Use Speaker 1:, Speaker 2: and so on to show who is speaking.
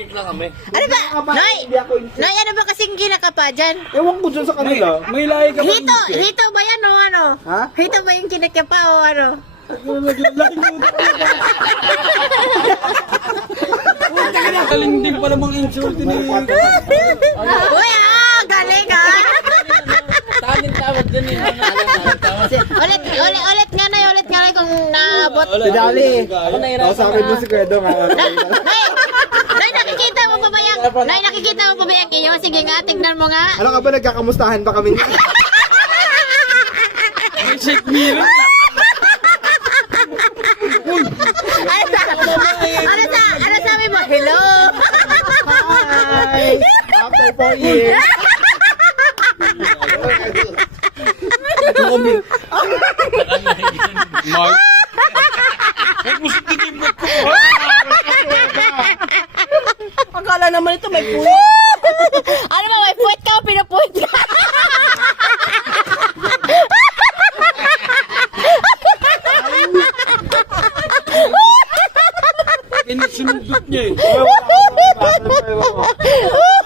Speaker 1: Nag-check lang kami.
Speaker 2: Ano ba? Noy!
Speaker 3: Hindi
Speaker 2: Noy, ano ba kasing kinakapa dyan?
Speaker 3: Ewan ko dyan sa kanila.
Speaker 4: May lahi ka ba?
Speaker 2: Hito! Hito ba yan o ano?
Speaker 3: Ha?
Speaker 2: Hito ba yung kinakapa o ano?
Speaker 4: Galing din pala mga insult ni...
Speaker 2: Uy ah! Galing ah!
Speaker 1: Tanging tawad dyan eh.
Speaker 2: Ulit, ulit, ulit nga Noy, ulit nga Noy kung naabot.
Speaker 3: Si Dali.
Speaker 1: Ako nahirapan
Speaker 3: Ako sa akin mo si Credo nga.
Speaker 2: Noy, mo pa ba yung, Noy, nakikita mo pa ba yung iyo? Sige nga, tignan mo nga.
Speaker 3: Ano ka ba nagkakamustahan pa kami
Speaker 4: shake mirror.
Speaker 2: Ano sa, ano sa, ano sabi mo? Hello!
Speaker 3: Hi! After four years.
Speaker 4: Mark.
Speaker 5: Naman ito may puno.
Speaker 2: ano ba, may puwet ka o pinupuwet ka?
Speaker 4: Sinundot niya eh.